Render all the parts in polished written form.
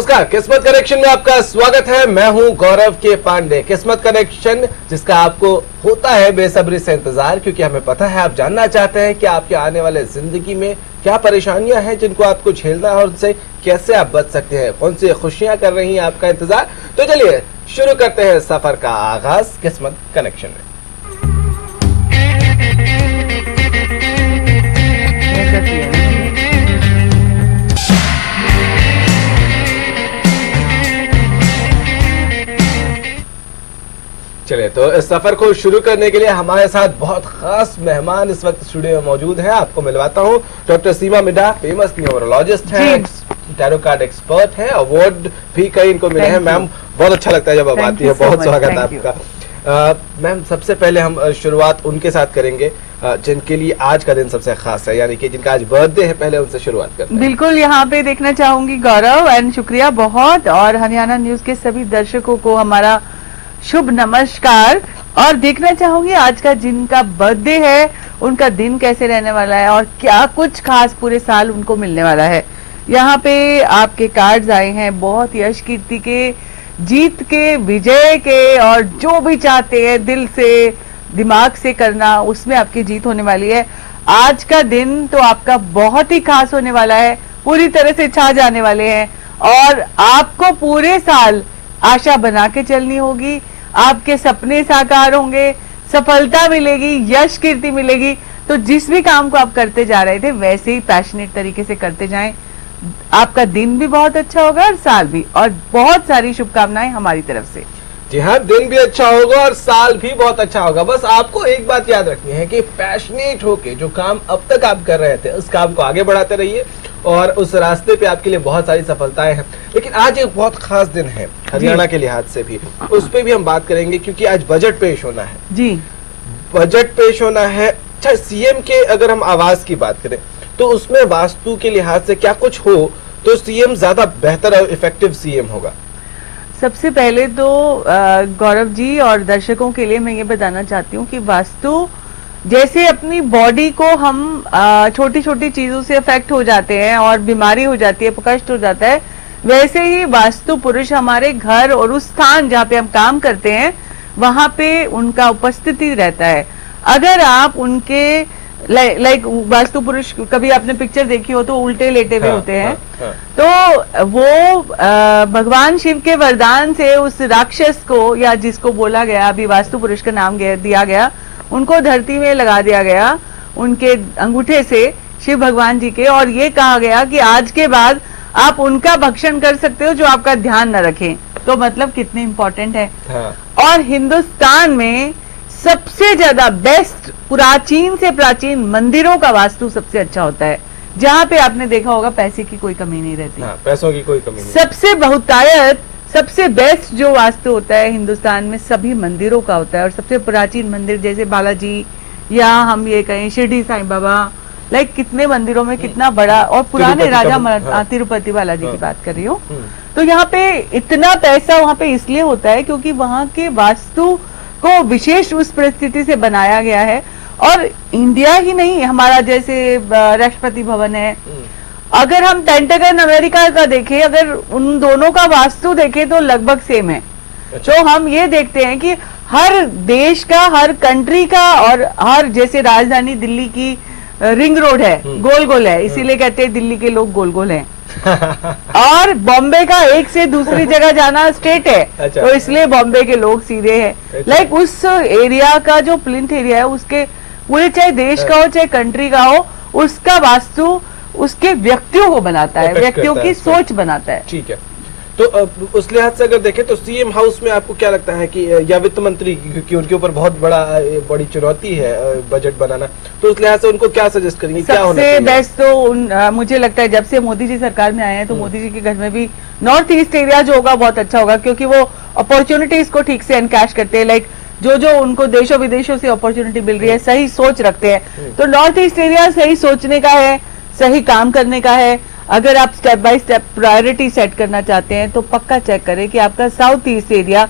नमस्कार, किस्मत कनेक्शन में आपका स्वागत है। मैं हूं गौरव के पांडे। किस्मत कनेक्शन जिसका आपको होता है बेसब्री से इंतजार, क्योंकि हमें पता है आप जानना चाहते हैं कि आपके आने वाले जिंदगी में क्या परेशानियां हैं जिनको आपको झेलना है और उनसे कैसे आप बच सकते हैं, कौन सी खुशियां कर रही हैं आपका इंतजार। तो चलिए शुरू करते हैं सफर का आगाज किस्मत कनेक्शन में। चलिए, तो इस सफर को शुरू करने के लिए हमारे साथ बहुत खास मेहमान इस वक्त स्टूडियो में मौजूद हैं। आपको मिलवाता हूं डॉक्टर सीमा मिड्ढा, फेमस न्यूमरोलॉजिस्ट हैं, टैरो कार्ड एक्सपर्ट हैं, अवार्ड भी कई इनको मिले हैं। मैम, बहुत अच्छा लगता है जब आप आती है, बहुत स्वागत है आपका। मैम, सबसे पहले हम शुरुआत उनके साथ करेंगे जिनके लिए आज का दिन सबसे खास है, यानी कि जिनका आज बर्थडे है। पहले उनसे शुरुआत करते हैं। बिल्कुल, यहाँ पे देखना चाहूंगी गौरव, एंड शुक्रिया बहुत, और हरियाणा न्यूज के सभी दर्शकों को हमारा शुभ नमस्कार। और देखना चाहूंगी आज का जिनका बर्थडे है उनका दिन कैसे रहने वाला है और क्या कुछ खास पूरे साल उनको मिलने वाला है। यहाँ पे आपके कार्ड्स आए हैं, बहुत यश कीर्ति के, जीत के, विजय के, और जो भी चाहते हैं दिल से दिमाग से करना, उसमें आपकी जीत होने वाली है। आज का दिन तो आपका बहुत ही खास होने वाला है, पूरी तरह से छा जाने वाले हैं, और आपको पूरे साल आशा बना के चलनी होगी। आपके सपने साकार होंगे, सफलता मिलेगी, यश कीर्ति मिलेगी। तो जिस भी काम को आप करते जा रहे थे वैसे ही पैशनेट तरीके से करते जाएं। आपका दिन भी बहुत अच्छा होगा और साल भी, और बहुत सारी शुभकामनाएं हमारी तरफ से। जी हाँ, दिन भी अच्छा होगा और साल भी बहुत अच्छा होगा। बस आपको एक बात याद रखनी है कि पैशनेट होके जो काम अब तक आप कर रहे थे उस काम को आगे बढ़ाते रहिए, और उस रास्ते पे आपके लिए बहुत सारी सफलताएं हैं। लेकिन आज एक बहुत खास दिन है हरियाणा के लिहाज से भी, उस पे भी हम बात करेंगे, क्योंकि आज बजट पेश होना है। जी, बजट पेश होना है। अच्छा, सीएम के अगर हम आवाज की बात करें तो उसमें वास्तु के लिहाज से क्या कुछ हो तो सीएम ज्यादा बेहतर और इफेक्टिव सीएम होगा। सबसे पहले तो गौरव जी और दर्शकों के लिए मैं ये बताना चाहती हूँ कि वास्तु जैसे अपनी बॉडी को हम छोटी छोटी चीजों से अफेक्ट हो जाते हैं और बीमारी हो जाती है, कष्ट हो जाता है, वैसे ही वास्तु पुरुष हमारे घर और उस स्थान जहाँ पे हम काम करते हैं वहां पे उनका उपस्थिति रहता है। अगर आप उनके लाइक वास्तु पुरुष, कभी आपने पिक्चर देखी हो तो उल्टे लेटे हुए होते हैं। तो वो भगवान शिव के वरदान से उस राक्षस को, या जिसको बोला गया अभी वास्तु पुरुष का नाम दिया गया, उनको धरती में लगा दिया गया उनके अंगूठे से, शिव भगवान जी के, और ये कहा गया कि आज के बाद आप उनका भक्षण कर सकते हो जो आपका ध्यान न रखें। तो मतलब कितने इंपॉर्टेंट है। और हिंदुस्तान में सबसे ज्यादा बेस्ट, प्राचीन से प्राचीन मंदिरों का वास्तु सबसे अच्छा होता है, जहाँ पे आपने देखा होगा पैसे की कोई कमी नहीं रहती। पैसों की कोई कमी नहीं। सबसे बहुतायत, सबसे बेस्ट जो वास्तु होता है हिंदुस्तान में सभी मंदिरों का होता है। और सबसे प्राचीन मंदिर जैसे बालाजी, या हम ये कहें शिरडी साईं बाबा, लाइक कितने मंदिरों में कितना बड़ा, और पुराने राजा तिरुपति बालाजी की बात कर रही हूँ। तो यहाँ पे इतना पैसा वहाँ पे इसलिए होता है क्योंकि वहाँ के वास्तु को विशेष उस परिस्थिति से बनाया गया है। और इंडिया ही नहीं, हमारा जैसे राष्ट्रपति भवन है, अगर हम पेंटागन अमेरिका का देखें, अगर उन दोनों का वास्तु देखें तो लगभग सेम है। तो हम ये देखते हैं कि हर देश का, हर कंट्री का, और हर, जैसे राजधानी दिल्ली की रिंग रोड है, गोल गोल है, इसीलिए कहते हैं दिल्ली के लोग गोल गोल हैं। और बॉम्बे का एक से दूसरी जगह जाना स्ट्रेट है। अच्छा। तो इसलिए बॉम्बे के लोग सीधे हैं। लाइक उस एरिया का जो प्लिंथ एरिया है उसके पूरे, चाहे देश का हो चाहे कंट्री का हो, उसका वास्तु उसके व्यक्तियों को बनाता है, व्यक्तियों की सोच बनाता है। ठीक है, तो उस लिहाज से अगर देखें तो सीएम हाउस में आपको क्या लगता है कि, या वित्त मंत्री, क्योंकि उनके ऊपर बहुत बड़ी चुनौती है बजट बनाना, तो उस लिहाज से उनको क्या सजेस्ट करेंगे, क्या होना चाहिए? सबसे बेस्ट तो मुझे लगता है जब से मोदी जी सरकार में आए हैं तो मोदी जी के घर में भी नॉर्थ ईस्ट एरिया जो होगा बहुत अच्छा होगा, क्योंकि वो अपॉर्चुनिटीज को ठीक से एनकैश करते हैं। लाइक जो उनको देशों विदेशों से अपॉर्चुनिटी मिल रही है, सही सोच रखते हैं। तो नॉर्थ ईस्ट एरिया सही सोचने का है, सही काम करने का है। अगर आप step by step priority set करना चाहते हैं तो पक्का चेक करें कि आपका साउथ ईस्ट एरिया,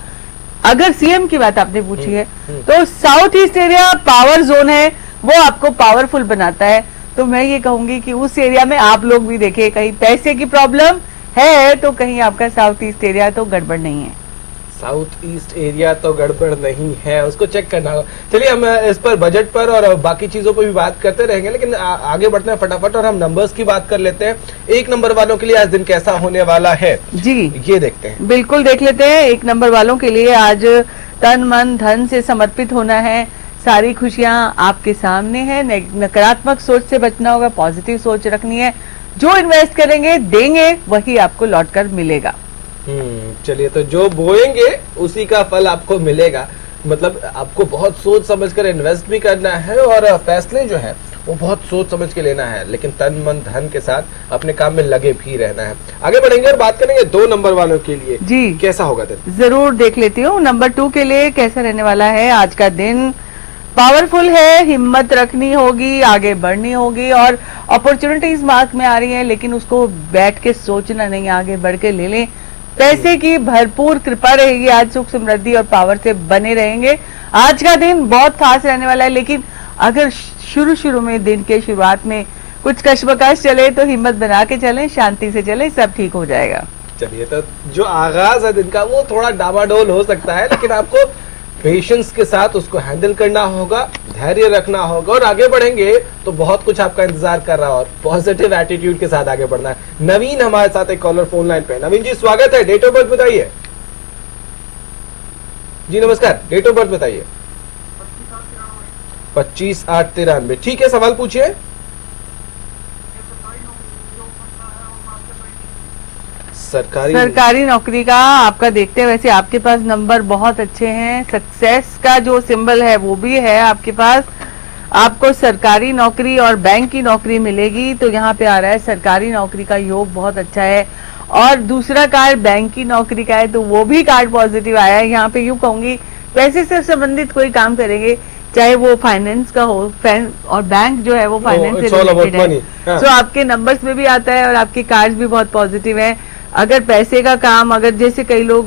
अगर सीएम की बात आपने पूछी है तो south east area power zone है, वो आपको पावरफुल बनाता है। तो मैं ये कहूंगी कि उस एरिया में आप लोग भी देखें, कहीं पैसे की प्रॉब्लम है तो कहीं आपका साउथ ईस्ट एरिया तो गड़बड़ नहीं है। साउथ ईस्ट एरिया तो गड़बड़ नहीं है, उसको चेक करना होगा। चलिए हम इस पर बजट पर और बाकी चीजों पर भी बात करते रहेंगे, लेकिन आगे बढ़ते हैं फटाफट और हम नंबर्स की बात कर लेते हैं। 1 नंबर वालों के लिए आज दिन कैसा होने वाला है जी, ये देखते हैं। बिल्कुल देख लेते हैं। 1 नंबर वालों के लिए आज तन मन धन से समर्पित होना है, सारी खुशियां आपके सामने है। नकारात्मक सोच से बचना होगा, पॉजिटिव सोच रखनी है। जो इन्वेस्ट करेंगे देंगे वही आपको लौट कर मिलेगा। चलिए, तो जो बोएंगे उसी का फल आपको मिलेगा। मतलब आपको बहुत सोच समझ कर इन्वेस्ट भी करना है और फैसले जो है वो बहुत सोच समझ के लेना है, लेकिन तन मन धन के साथ अपने काम में लगे भी रहना है। आगे बढ़ेंगे और बात करेंगे 2 नंबर वालों के लिए जी, कैसा होगा दिन। जरूर देख लेती हूँ। नंबर 2 के लिए कैसा रहने वाला है आज का दिन। पावरफुल है, हिम्मत रखनी होगी, आगे बढ़नी होगी और अपॉर्चुनिटीज मार्ग में आ रही है, लेकिन उसको बैठ के सोचना नहीं, आगे बढ़ के ले लें। पैसे की भरपूर कृपा रहेगी, आज सुख समृद्धि और पावर से बने रहेंगे। आज का दिन बहुत खास रहने वाला है, लेकिन अगर शुरू में दिन के शुरुआत में कुछ कश्मकश चले तो हिम्मत बना के चलें, शांति से चलें, सब ठीक हो जाएगा। चलिए, तो जो आगाज है दिन का वो थोड़ा डामाडोल हो सकता है, लेकिन आपको पेशेंस के साथ उसको हैंडल करना होगा, धैर्य रखना होगा और आगे बढ़ेंगे तो बहुत कुछ आपका इंतजार कर रहा है और पॉजिटिव एटीट्यूड के साथ आगे बढ़ना है। नवीन हमारे साथ एक कॉलर फोन लाइन पे। नवीन जी स्वागत है, डेट ऑफ बर्थ बताइए। जी नमस्कार, डेट ऑफ बर्थ बताइए। 25/8/93। ठीक है, सवाल पूछिए। सरकारी नौकरी का आपका देखते हैं, वैसे आपके पास नंबर बहुत अच्छे हैं, सक्सेस का जो सिंबल है वो भी है आपके पास। आपको सरकारी नौकरी और बैंक की नौकरी मिलेगी, तो यहाँ पे आ रहा है सरकारी नौकरी का योग बहुत अच्छा है। और दूसरा कार्ड बैंक की नौकरी का है, तो वो भी कार्ड पॉजिटिव आया है। यहाँ पे यूं कहूंगी पैसे से संबंधित कोई काम करेंगे, चाहे वो फाइनेंस का हो, और बैंक जो है वो फाइनेंस से रिलेटेड है। तो आपके नंबर्स में भी आता है और आपके कार्ड भी बहुत पॉजिटिव है। अगर पैसे का काम, अगर जैसे कई लोग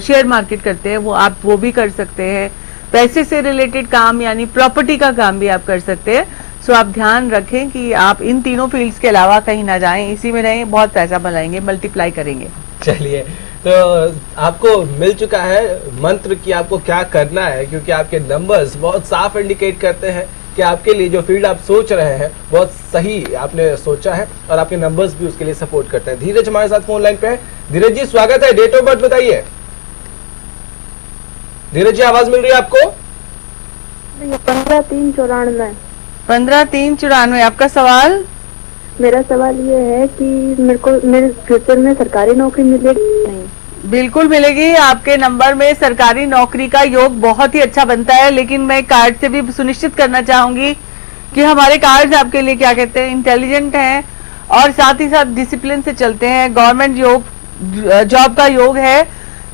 शेयर मार्केट करते हैं, वो आप वो भी कर सकते हैं। पैसे से रिलेटेड काम यानी प्रॉपर्टी का काम भी आप कर सकते हैं। सो आप ध्यान रखें कि आप इन तीनों फील्ड्स के अलावा कहीं ना जाएं, इसी में रहें, बहुत पैसा बनाएंगे, मल्टीप्लाई करेंगे। चलिए, तो आपको मिल चुका है मंत्र कि आपको क्या करना है, क्योंकि आपके नंबर्स बहुत साफ इंडिकेट करते हैं कि आपके लिए जो फील्ड आप सोच रहे हैं बहुत सही आपने सोचा है और आपके नंबर्स भी उसके लिए सपोर्ट करते हैं। धीरज हमारे साथ फोन लाइन पे है। धीरज जी स्वागत है, डेट ऑफ बर्थ बताइए। धीरज जी आवाज मिल रही है आपको? 15/3/94। 15/3/94। आपका सवाल? मेरा सवाल ये है कि मेरे फ्यूचर में सरकारी नौकरी मिलेगी नहीं? बिल्कुल मिलेगी। आपके नंबर में सरकारी नौकरी का योग बहुत ही अच्छा बनता है, लेकिन मैं कार्ड से भी सुनिश्चित करना चाहूंगी कि हमारे कार्ड्स आपके लिए क्या कहते हैं, इंटेलिजेंट हैं और साथ ही साथ डिसिप्लिन से चलते हैं। गवर्नमेंट जॉब का योग है,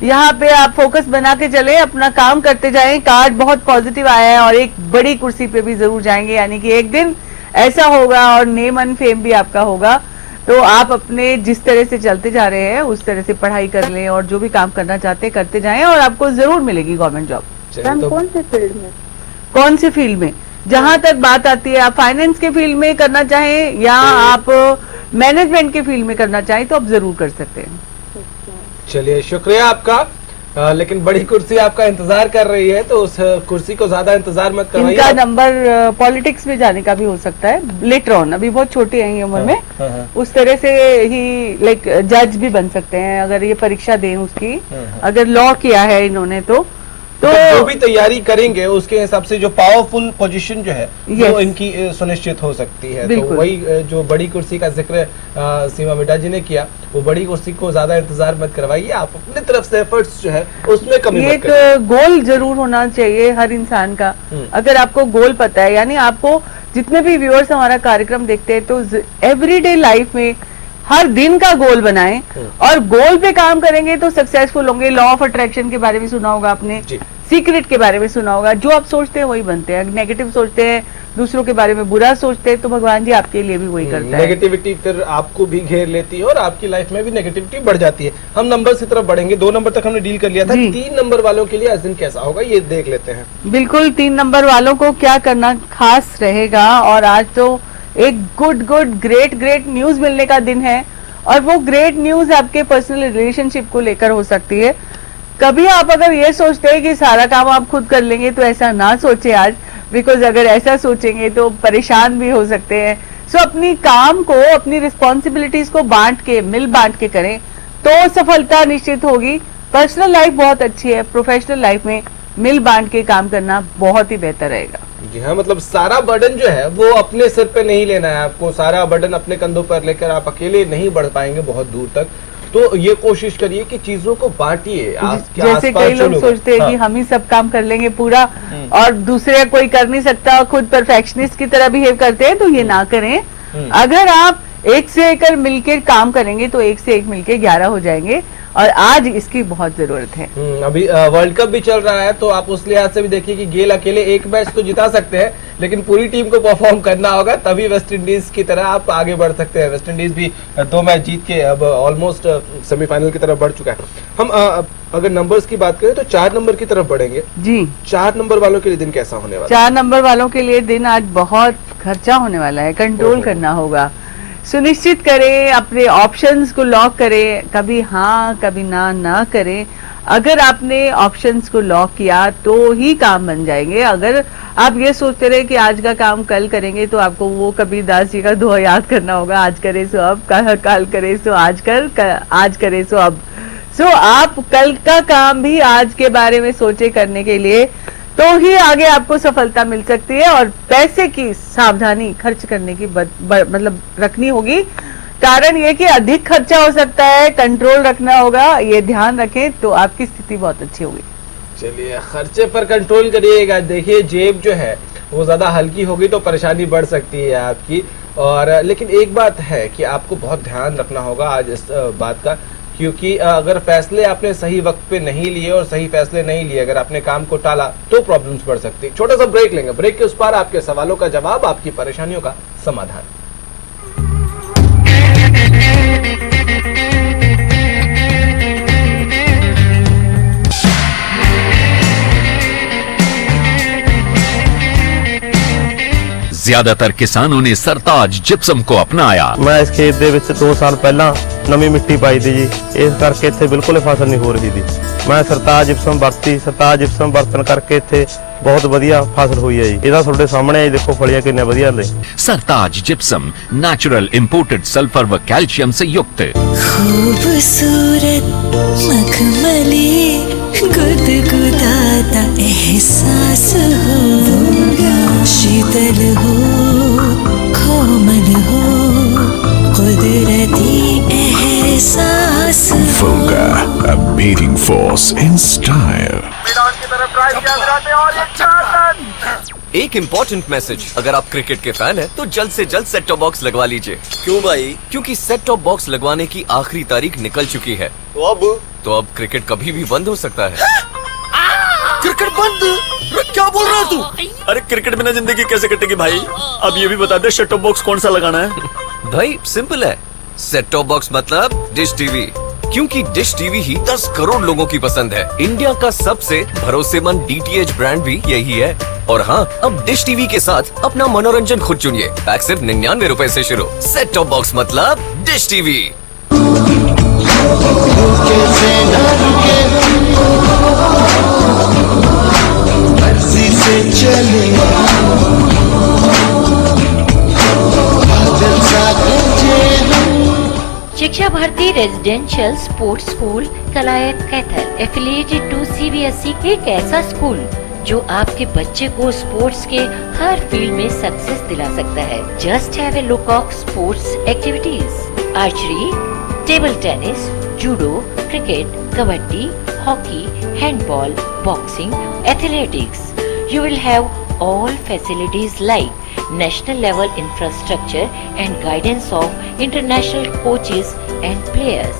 यहाँ पे आप फोकस बना के चले, अपना काम करते जाएं। कार्ड बहुत पॉजिटिव आया है और एक बड़ी कुर्सी पे भी जरूर जाएंगे, यानी कि एक दिन ऐसा होगा और नेम एंड फेम भी आपका होगा। तो आप अपने जिस तरह से चलते जा रहे हैं उस तरह से पढ़ाई कर लें और जो भी काम करना चाहते हैं करते जाएं और आपको जरूर मिलेगी गवर्नमेंट जॉब। मैम कौन से फील्ड में? कौन से फील्ड में? जहां तक बात आती है, आप फाइनेंस के फील्ड में करना चाहें या आप मैनेजमेंट के फील्ड में करना चाहें तो आप जरूर कर सकते हैं। चलिए, शुक्रिया आपका। लेकिन बड़ी कुर्सी आपका इंतजार कर रही है, तो उस कुर्सी को ज्यादा इंतजार मत करवाइए। इनका नंबर पॉलिटिक्स में जाने का भी हो सकता है लेटर ऑन, अभी बहुत छोटी है ये उम्र में। उस तरह से ही लाइक जज भी बन सकते हैं अगर ये परीक्षा दें उसकी। अगर लॉ किया है इन्होंने तो जो भी तैयारी करेंगे उसके हिसाब से जो पावरफुल पोजीशन जो है वो इनकी सुनिश्चित हो सकती है। तो वही जो बड़ी कुर्सी का जिक्र सीमा मिडा जी ने किया, वो बड़ी कुर्सी को ज्यादा इंतजार मत करवाइए, आप अपनी तरफ से एफर्ट्स जो है उसमें कमी मत करिए। एक गोल जरूर होना चाहिए हर इंसान का। अगर आपको गोल पता है, यानी आपको जितने भी व्यूअर्स हमारा कार्यक्रम देखते हैं, तो एवरीडे लाइफ में हर दिन का गोल बनाएं और गोल पे काम करेंगे तो सक्सेसफुल होंगे। लॉ ऑफ अट्रैक्शन के बारे में सुना होगा आपने, सीक्रेट के बारे में सुना होगा। जो आप सोचते हैं वही बनते हैं। नेगेटिव सोचते हैं, दूसरों के बारे में बुरा सोचते हैं, तो भगवान जी आपके लिए भी वही करता है। नेगेटिविटी फिर आपको भी घेर लेती है और आपकी लाइफ में भी नेगेटिविटी बढ़ जाती है। हम नंबर की तरफ बढ़ेंगे। 2 नंबर तक हमने डील कर लिया था। 3 नंबर वालों के लिए आज दिन कैसा होगा ये देख लेते हैं। बिल्कुल, 3 नंबर वालों को क्या करना खास रहेगा। और आज तो एक गुड ग्रेट न्यूज मिलने का दिन है और वो ग्रेट न्यूज आपके पर्सनल रिलेशनशिप को लेकर हो सकती है। कभी आप अगर ये सोचते हैं कि सारा काम आप खुद कर लेंगे तो ऐसा ना सोचे आज, बिकॉज अगर ऐसा सोचेंगे तो परेशान भी हो सकते हैं। सो अपनी काम को, अपनी रिस्पॉन्सिबिलिटीज को बांट के, मिल बांट के करें तो सफलता निश्चित होगी। पर्सनल लाइफ बहुत अच्छी है, प्रोफेशनल लाइफ में मिल बांट के काम करना बहुत ही बेहतर रहेगा। जी हाँ, मतलब सारा बर्डन जो है वो अपने सिर पे नहीं लेना है आपको, सारा बर्डन अपने कंधों पर लेकर आप अकेले नहीं बढ़ पाएंगे बहुत दूर तक। तो ये कोशिश करिए कि चीजों को बांटिए। जैसे कई लोग सोचते हैं कि हम ही सब काम कर लेंगे पूरा और दूसरे कोई कर नहीं सकता, खुद परफेक्शनिस्ट की तरह बिहेव करते हैं, तो ये ना करें। अगर आप एक से एक मिलकर काम करेंगे तो एक से एक मिलकर 11 हो जाएंगे और आज इसकी बहुत जरूरत है। अभी वर्ल्ड कप भी चल रहा है तो आप उस लिहाज से भी देखिए कि गेल अकेले एक मैच तो जिता सकते हैं, लेकिन पूरी टीम को परफॉर्म करना होगा, तभी वेस्ट इंडीज की तरह आप आगे बढ़ सकते हैं। वेस्ट इंडीज भी 2 मैच जीत के अब ऑलमोस्ट सेमीफाइनल की तरफ बढ़ चुका है। हम अगर नंबर्स की बात करें तो 4 नंबर की तरफ बढ़ेंगे जी। 4 नंबर वालों के लिए दिन कैसा होने वाला है? 4 नंबर वालों के लिए दिन आज बहुत खर्चा होने वाला है, कंट्रोल करना होगा। सुनिश्चित करें, अपने ऑप्शंस को लॉक करें, कभी हाँ कभी ना करें। अगर आपने ऑप्शंस को लॉक किया तो ही काम बन जाएंगे। अगर आप ये सोचते रहे कि आज का काम कल करेंगे तो आपको वो कबीरदास जी का दोहा याद करना होगा, आज करे सो अब, कल करे सो आज करे सो अब। सो आप कल का काम भी आज के बारे में सोचे करने के लिए तो ही आगे आपको सफलता मिल सकती है। और पैसे की सावधानी खर्च करने की मतलब रखनी होगी। कारण ये कि अधिक खर्चा हो सकता है, कंट्रोल रखना होगा, ये ध्यान रखें तो आपकी स्थिति बहुत अच्छी होगी। चलिए, खर्चे पर कंट्रोल करिएगा। देखिए, जेब जो है वो ज्यादा हल्की होगी तो परेशानी बढ़ सकती है आपकी। और लेकिन एक बात है कि आपको बहुत ध्यान रखना होगा आज इस बात का, क्योंकि अगर फैसले आपने सही वक्त पे नहीं लिए और सही फैसले नहीं लिए, अगर आपने काम को टाला तो प्रॉब्लम्स बढ़ सकती है। छोटा सा ब्रेक लेंगे, ब्रेक के उस पार आपके सवालों का जवाब, आपकी परेशानियों का समाधान। ज्यादातर किसानों ने सरताज जिप्सम को अपनाया। मैं इस खेत ਦੇ ਵਿੱਚ 2 ਸਾਲ ਪਹਿਲਾਂ ਨਵੀਂ ਮਿੱਟੀ ਪਾਈ ਦੀ ਜੀ, ਇਸ ਕਰਕੇ ਇੱਥੇ ਬਿਲਕੁਲ ਫਸਲ ਨਹੀਂ ਹੋ ਰਹੀ ਦੀ। ਮੈਂ ਸਰਤਾਜ ਜਿਪਸਮ ਵਰਤੀ, ਸਰਤਾਜ ਜਿਪਸਮ ਵਰਤਣ ਕਰਕੇ ਇੱਥੇ ਬਹੁਤ ਵਧੀਆ ਫਸਲ ਹੋਈ ਹੈ ਜੀ। ਇਹਦਾ ਤੁਹਾਡੇ ਸਾਹਮਣੇ ਹੈ, ਦੇਖੋ ਫਲੀਆਂ ਕਿੰਨੇ ਵਧੀਆ ਨੇ। सरताज जिप्सम नेचुरल इंपोर्टेड सल्फर व कैल्शियम से युक्त। खूबसूरत मखमली गुदगुदाता एहसास हो, शीतल हो, कोमल हो, कुदरती एहसास हो। Volga, a beating force in style. एक इम्पोर्टेंट मैसेज, अगर आप क्रिकेट के फैन हैं तो जल्द से जल्द सेट टॉप बॉक्स लगवा लीजिए। क्यों भाई? क्योंकि सेट टॉप बॉक्स लगवाने की आखिरी तारीख निकल चुकी है। तो अब क्रिकेट कभी भी बंद हो सकता है। क्रिकेट बंद? क्या बोल रहा है तू? अरे क्रिकेट बिना जिंदगी कैसे कटेगी भाई? अब ये भी बता दे सेट टॉप बॉक्स कौन सा लगाना है? भाई सिंपल है, सेट टॉप बॉक्स मतलब डिश टीवी। क्योंकि डिश टीवी ही 10 करोड़ लोगों की पसंद है। इंडिया का सबसे भरोसेमंद डीटीएच ब्रांड भी यही है। और हाँ, अब डिश टीवी के साथ अपना मनोरंजन खुद चुनिए। पैक सिर्फ 99 रुपए से शुरू। सेट टॉप बॉक्स मतलब dish TV. Shiksha Bharati residential sports school Kalayat Kaithal affiliated to CBSE एक ऐसा स्कूल जो आपके बच्चे को स्पोर्ट्स के हर फील्ड में सक्सेस दिला सकता है। Just have a look of sports activities, archery, table tennis, judo, cricket, kabaddi, hockey, handball, boxing, athletics. You will have all facilities like national level infrastructure and guidance of international coaches and players.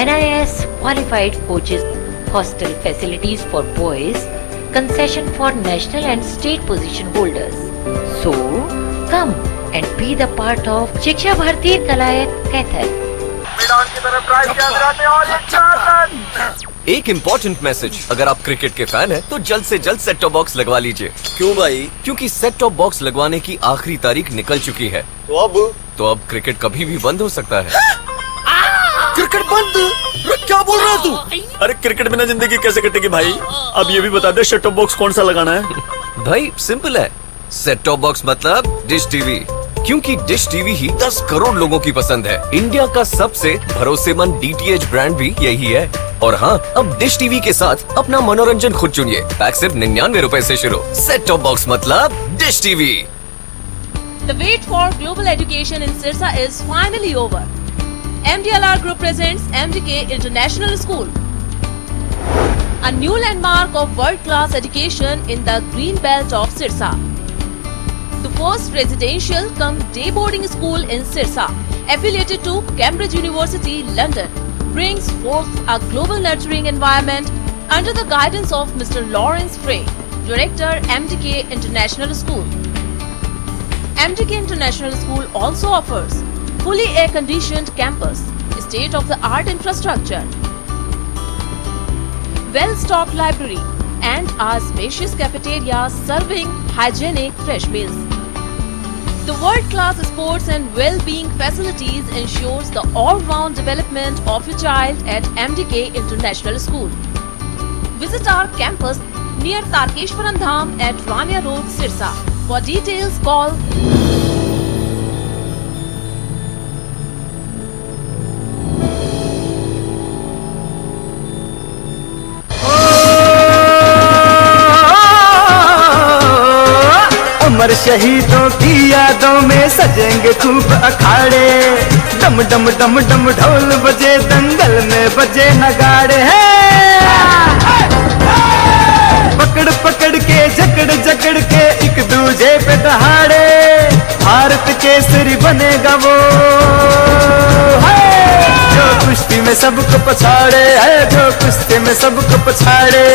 NIS qualified coaches, hostel facilities for boys, concession for national and state position holders. So, come and be the part of Shiksha Bharati Kalayat Kaithal. एक important message, अगर आप cricket के fan हैं तो जल्द से जल्द set top box लगवा लीजिए। क्यों भाई? क्योंकि सेट टॉप बॉक्स लगवाने की आखिरी तारीख निकल चुकी है। तो अब क्रिकेट कभी भी बंद हो सकता है। क्रिकेट बंद। क्या बोल रहा है तू? अरे क्रिकेट बिना जिंदगी कैसे कटेगी भाई? अब ये भी बता दे सेट टॉप बॉक्स कौन सा लगाना है? भाई सिंपल है, सेट टॉप बॉक्स मतलब डिश टीवी, क्योंकि डिश टीवी ही 10 करोड़ लोगों की पसंद है। इंडिया का सबसे भरोसेमंद डीटीएच ब्रांड भी यही है। और हाँ, अब डिश टीवी के साथ अपना मनोरंजन खुद चुनिए। पैक सिर्फ 99 रुपए से शुरू। सेट टॉप बॉक्स मतलब dish TV. The wait for global education in Sirsa is finally over. MDLR Group presents MDK International School, a new landmark of world-class education in the green belt of Sirsa. The first residential cum day boarding school in Sirsa, affiliated to Cambridge University, London, brings forth a global nurturing environment under the guidance of Mr. Lawrence Frey, Director, MDK International School. MDK International School also offers fully air-conditioned campus, state-of-the-art infrastructure, well-stocked library, and a spacious cafeteria serving hygienic fresh meals. The world-class sports and well-being facilities ensures the all-round development of your child at MDK International School. Visit our campus near Tarkeshwaram Dham at Rania Road, Sirsa. For details, call अमर शहीदों की यादों में सजेंगे खूब अखाड़े। डम डम डम डम ढोल बजे, दंगल में बजे नगाड़े हैं। पकड़ पकड़ के जकड़ जकड़ के एक दूजे पे दहाड़े, भारत केसरी बनेगा वो है जो कुश्ती में सबको पछाड़े, है जो कुश्ती में सबको पछाड़े।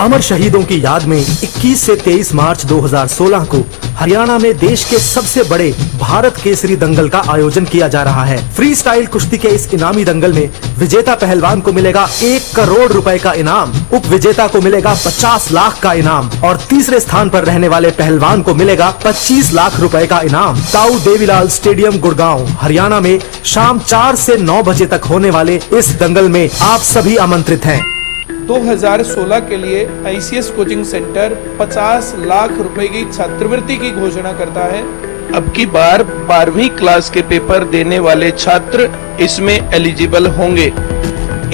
अमर शहीदों की याद में 21 से 23 मार्च 2016 को हरियाणा में देश के सबसे बड़े भारत केसरी दंगल का आयोजन किया जा रहा है। फ्री स्टाइल कुश्ती के इस इनामी दंगल में विजेता पहलवान को मिलेगा 1 करोड़ रुपए का इनाम, उप विजेता को मिलेगा 50 लाख का इनाम और तीसरे स्थान पर रहने वाले पहलवान को मिलेगा 25 लाख रुपए का इनाम। ताऊ देवीलाल स्टेडियम, गुड़गांव, हरियाणा में शाम 4 से 9 बजे तक होने वाले इस दंगल में आप सभी आमंत्रित हैं। 2016 के लिए आईसीएस कोचिंग सेंटर 50 लाख रुपए की छात्रवृत्ति की घोषणा करता है। अब की बार 12वीं क्लास के पेपर देने वाले छात्र इसमें एलिजिबल होंगे।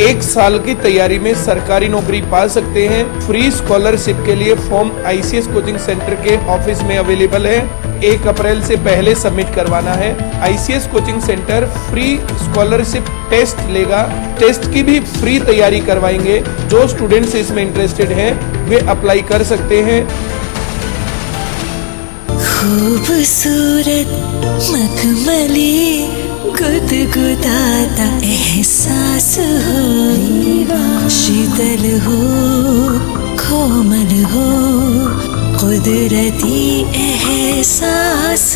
1 साल की तैयारी में सरकारी नौकरी पा सकते हैं। फ्री स्कॉलरशिप के लिए फॉर्म आईसीएस कोचिंग सेंटर के ऑफिस में अवेलेबल है। 1 अप्रैल से पहले सबमिट करवाना है। ICS coaching centre free scholarship test लेगा, टेस्ट की भी फ्री तैयारी करवाएंगे। जो स्टूडेंट्स इसमें इंटरेस्टेड हैं वे अप्लाई कर सकते हैं। खूबसूरत मखमली गुदगुदाता एहसास हो, शीतल हो, कोमल हो, कुदरती एहसास।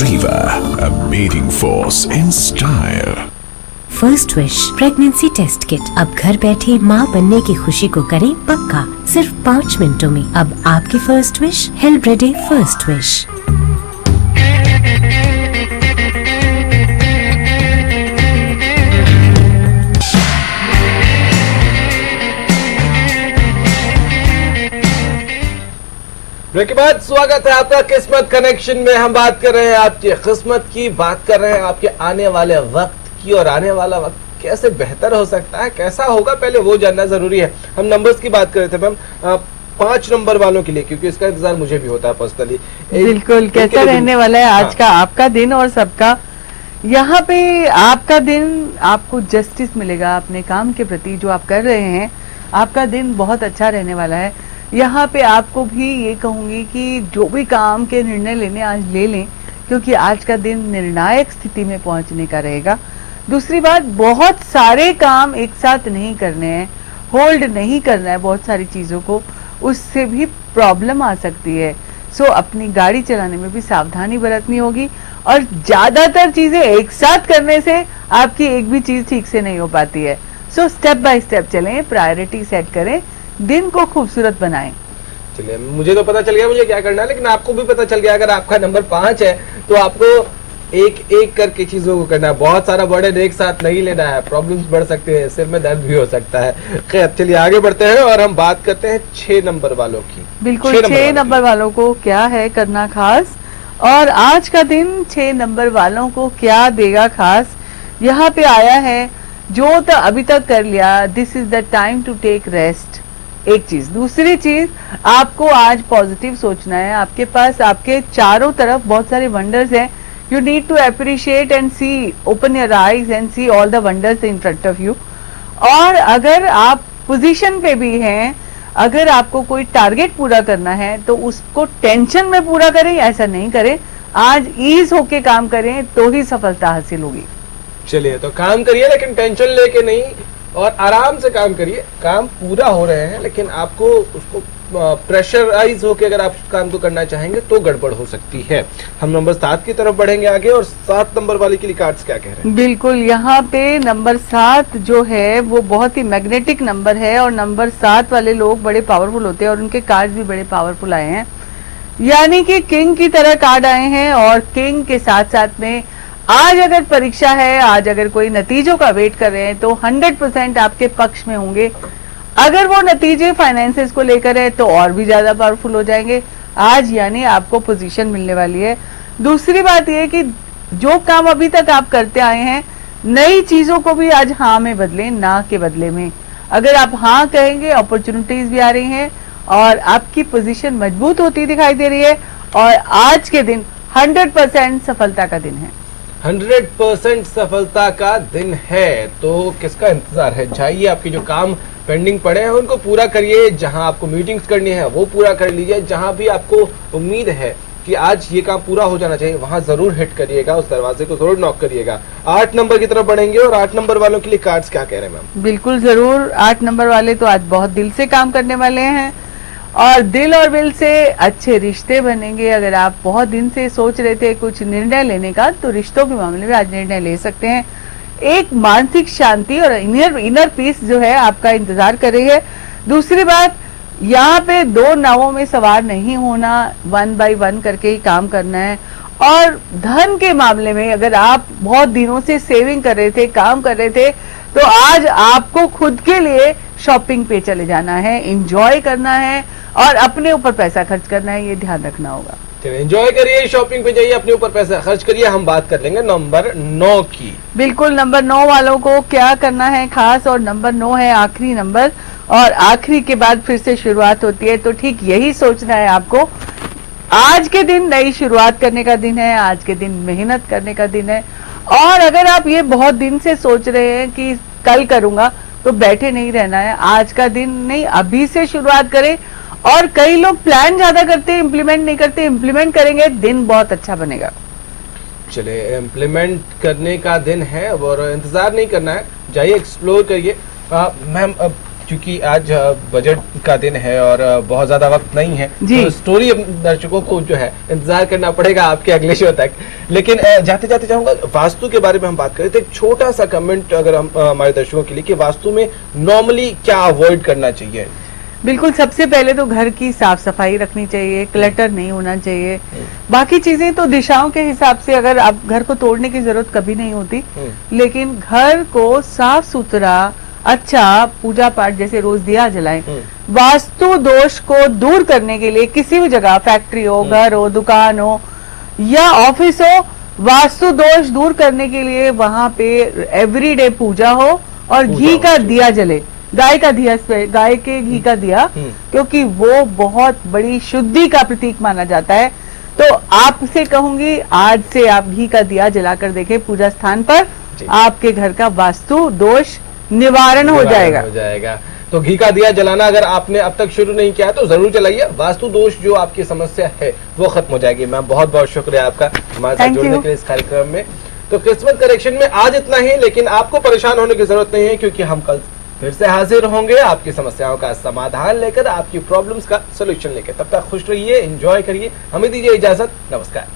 Riva, a beating force in style. First wish pregnancy test kit. अब घर बैठे माँ बनने की खुशी को करें पक्का, सिर्फ 5 मिनटों में। अब आपकी फर्स्ट विश हेल्ब्रेडे फर्स्ट विश। ब्रेक के बाद स्वागत है आपका किस्मत कनेक्शन में। हम बात कर रहे हैं आपकी किस्मत की, बात कर रहे हैं आपके आने वाले वक्त की, और आने वाला वक्त कैसे बेहतर हो सकता है, कैसा होगा, पहले वो जानना जरूरी है। हम नंबर्स की बात कर रहे थे मैम, 5 नंबर वालों के लिए, क्योंकि इसका इंतजार मुझे भी होता है पर्सनली। बिल्कुल, कैसा रहने वाला है आज का आपका दिन और सबका। यहाँ पे आपका दिन, आपको जस्टिस मिलेगा अपने काम के प्रति जो आप कर रहे हैं। आपका दिन बहुत अच्छा रहने वाला है। यहाँ पे आपको भी ये कहूंगी कि जो भी काम के निर्णय लेने आज ले लें, क्योंकि आज का दिन निर्णायक स्थिति में पहुंचने का रहेगा। दूसरी बात, बहुत सारे काम एक साथ नहीं करने हैं, होल्ड नहीं करना है बहुत सारी चीजों को, उससे भी प्रॉब्लम आ सकती है। सो अपनी गाड़ी चलाने में भी सावधानी बरतनी होगी, और ज्यादातर चीजें एक साथ करने से आपकी एक भी चीज ठीक से नहीं हो पाती है। सो स्टेप बाय स्टेप चलें, प्रायोरिटी सेट करें, दिन को खूबसूरत बनाएं। चलिए, मुझे तो पता चल गया मुझे क्या करना है, लेकिन आपको भी पता चल गया। अगर आपका नंबर 5 है तो आपको एक एक करके चीजों को करना है, बहुत सारा बर्डन एक साथ नहीं लेना है, प्रॉब्लम्स बढ़ सकते हैं, सिर में दर्द भी हो सकता है। खैर चलिए आगे बढ़ते हैं और हम बात करते हैं 6 नंबर वालों की। बिल्कुल 6 नंबर वालों को क्या है करना खास, और आज का दिन 6 नंबर वालों को क्या देगा खास। यहाँ पे आया है जो तो अभी तक कर लिया, this is the time to take rest, एक चीज। दूसरी चीज, आपको आज पॉजिटिव सोचना है। आपके पास आपके चारों तरफ बहुत सारे वंडर्स हैं, you need to appreciate and see, open your eyes and see all the wonders in front of you। और अगर आप पोजीशन पे भी हैं, अगर आपको कोई टारगेट पूरा करना है तो उसको टेंशन में पूरा करें, ऐसा नहीं करें। आज ईज होके काम करें तो ही सफलता हासिल होगी। चलिए तो काम करिए लेकिन टेंशन लेके नहीं, और आराम से काम करिए। काम पूरा हो रहे हैं लेकिन आपको उसको प्रेशराइज होके अगर आप काम को करना चाहेंगे तो गड़बड़ हो सकती है। हम नंबर 7 की तरफ बढ़ेंगे आगे, और 7 नंबर वाले के लिए कार्ड्स क्या कह रहे हैं? बिल्कुल, यहाँ पे नंबर 7 जो है वो बहुत ही मैग्नेटिक नंबर है, और नंबर 7 वाले लोग बड़े पावरफुल होते हैं और उनके कार्ड भी बड़े पावरफुल आए हैं, यानी कि किंग की तरह कार्ड आए हैं। और किंग के साथ साथ में आज अगर परीक्षा है, आज अगर कोई नतीजों का वेट कर रहे हैं तो 100% आपके पक्ष में होंगे। अगर वो नतीजे फाइनेंसेस को लेकर है तो और भी ज्यादा पावरफुल हो जाएंगे आज, यानी आपको पोजीशन मिलने वाली है। दूसरी बात यह कि जो काम अभी तक आप करते आए हैं, नई चीजों को भी आज हाँ में बदलें, ना के बदले में। अगर आप हाँ कहेंगे, अपॉर्चुनिटीज भी आ रही हैं और आपकी पोजीशन मजबूत होती दिखाई दे रही है, और आज के दिन 100% सफलता का दिन है। 100% सफलता का दिन है, तो किसका इंतजार है? जाइए, आपके जो काम पेंडिंग पड़े हैं उनको पूरा करिए, जहां आपको मीटिंग्स करनी है वो पूरा कर लीजिए, जहां भी आपको उम्मीद है कि आज ये काम पूरा हो जाना चाहिए वहां जरूर हिट करिएगा, उस दरवाजे को जरूर नॉक करिएगा। 8 नंबर की तरफ बढ़ेंगे, और 8 नंबर वालों के लिए कार्ड्स क्या कह रहे हैं मैम? बिल्कुल जरूर, 8 नंबर वाले तो आज बहुत दिल से काम करने वाले हैं, और दिल और विल से अच्छे रिश्ते बनेंगे। अगर आप बहुत दिन से सोच रहे थे कुछ निर्णय लेने का, तो रिश्तों के मामले में आज निर्णय ले सकते हैं। एक मानसिक शांति और इनर पीस जो है आपका इंतजार कर रही है। दूसरी बात, यहाँ पे 2 नावों में सवार नहीं होना, 1 by 1 करके ही काम करना है। और धन के मामले में अगर आप बहुत दिनों से सेविंग कर रहे थे, काम कर रहे थे, तो आज आपको खुद के लिए शॉपिंग पे चले जाना है, एंजॉय करना है और अपने ऊपर पैसा खर्च करना है, ये ध्यान रखना होगा। एंजॉय करिए, शॉपिंग पे जाइए, अपने ऊपर पैसा खर्च करिए। हम बात कर लेंगे नंबर 9 की। बिल्कुल, नंबर 9 वालों को क्या करना है खास, और नंबर 9 है आखिरी नंबर, और आखिरी के बाद फिर से शुरुआत होती है, तो ठीक यही सोचना है आपको। आज के दिन नई शुरुआत करने का दिन है, आज के दिन मेहनत करने का दिन है, और अगर आप ये बहुत दिन से सोच रहे हैं कि कल करूंगा, तो बैठे नहीं रहना है। आज का दिन नहीं, अभी से शुरुआत करें। और कई लोग प्लान ज्यादा करते हैं, इम्प्लीमेंट नहीं करते, इम्प्लीमेंट करेंगे, दिन बहुत अच्छा बनेगा। चलिए, इम्प्लीमेंट करने का दिन है और इंतजार नहीं करना है, जाइए एक्सप्लोर करिए। मैम, क्योंकि आज बजट का दिन है और बहुत ज्यादा वक्त नहीं है, तो स्टोरी दर्शकों को जो है इंतजार करना पड़ेगा आपके अगले शो तक। लेकिन जाते जाते चाहूंगा, वास्तु के बारे में हम बात करें तो एक छोटा सा कमेंट अगर हम हमारे दर्शकों के लिए, कि वास्तु में नॉर्मली क्या अवॉइड करना चाहिए? बिल्कुल, सबसे पहले तो घर की साफ सफाई रखनी चाहिए, क्लटर नहीं होना चाहिए। बाकी चीजें तो दिशाओं के हिसाब से, अगर आप घर को तोड़ने की जरूरत कभी नहीं होती, लेकिन घर को साफ सुथरा, अच्छा पूजा पाठ जैसे रोज दिया जलाएं। वास्तु दोष को दूर करने के लिए किसी भी जगह, फैक्ट्री हो, घर हो, दुकान हो या ऑफिस हो, वास्तु दोष दूर करने के लिए वहां पे एवरीडे पूजा हो और घी का दिया जले, गाय का दिया, गाय के घी का दिया, क्योंकि वो बहुत बड़ी शुद्धि का प्रतीक माना जाता है। तो आपसे कहूंगी, आज से आप घी का दिया जलाकर देखें पूजा स्थान पर, आपके घर का वास्तु दोष निवारण हो जाएगा। तो घी का दिया जलाना अगर आपने अब तक शुरू नहीं किया तो जरूर जलाइए, वास्तु दोष जो आपकी समस्या है वो खत्म हो जाएगी। मैम, बहुत बहुत शुक्रिया आपका हमारे साथ जुड़ने के लिए इस कार्यक्रम में। तो किस्मत करेक्शन में आज इतना ही, लेकिन आपको परेशान होने की जरूरत नहीं है, क्योंकि हम कल फिर से हाजिर होंगे आपकी समस्याओं का समाधान लेकर, आपकी प्रॉब्लम्स का सोल्यूशन लेकर। तब तक खुश रहिए, एंजॉय करिए, हमें दीजिए इजाजत, नमस्कार।